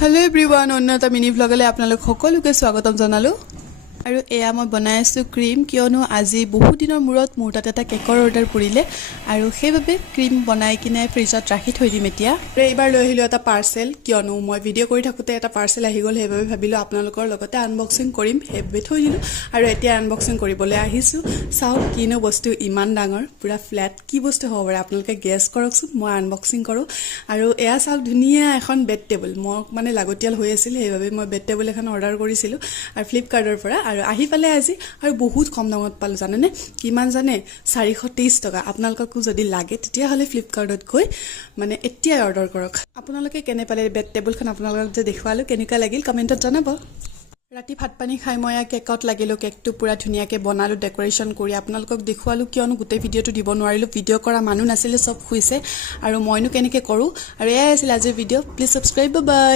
hello everyone अन्यता mini व्लगले आपनालोक सकलोके स्वागतम जनालो আৰু এয়া মই বনাই আছো ক্ৰীম কিয়নো আজি বহু দিনৰ মূৰত মোৰ তাত এটা কেকৰ অৰ্ডাৰ পৰিলে আৰু সেইভাবে ক্ৰীম বনাই কিনে ফ্ৰিজত ৰাখি থৈ দিম এতিয়া এইবাৰ লৈ আহিলো এটা পাৰ্সেল কিয়নো মই ভিডিও কৰি থাকোতে এটা পাৰ্সেল আহি গল সেইভাবে ভাবিলো আপোনালোকৰ লগতে আনবক্সিং কৰিম সেইভাবে থৈ দিলো আৰু এতিয়া আনবক্সিং কৰিবলৈ আহিছো চাও কিনো বস্তু ইমান ডাঙৰ পুৰা ফ্ল্যাট কি বস্তু হ'ব পাৰে আপোনালোকে গেছ কৰকচোন মই আনবক্সিং কৰো আৰু এয়া চাও ধুনিয়া এখন বেড টেবুল মোক মানে লাগতিয়াল হৈ আছিল সেইভাবে মই বেড টেবুল এখন অৰ্ডাৰ কৰিছিলো আৰু ফ্লিপকাৰ্টৰ পৰা আৰু আহি পালে আজি আৰু বহুত কম দামত পালো জানেনে কিমান জানে 423 টকা আপোনালোককো যদি লাগে তেতিয়া হলে ফ্লিপকাৰ্টত গৈ মানে এতিয়া অৰ্ডাৰ কৰক আপোনালোকে কেনে পালে বেড টেবুলখন আপোনালোকক যে দেখুৱালো কেনেকা লাগিল কমেন্টত জনাব ৰাতি ভাত পানী খাই মই কেকত লাগিলো কেকটো পুৰা ধুনিয়াকে বনালো ডেকোৰেশন কৰি আপোনালোকক দেখুৱালো কিয়নো গোটেই ভিডিওটো দিব নোৱাৰিলো ভিডিও কৰা মানুহ নাছিলে সব খুইছে আৰু মইনো কেনেকে কৰো আৰু এয়া আছিল আজিৰ ভিডিও প্লিজ সাবস্ক্ৰাইব বাই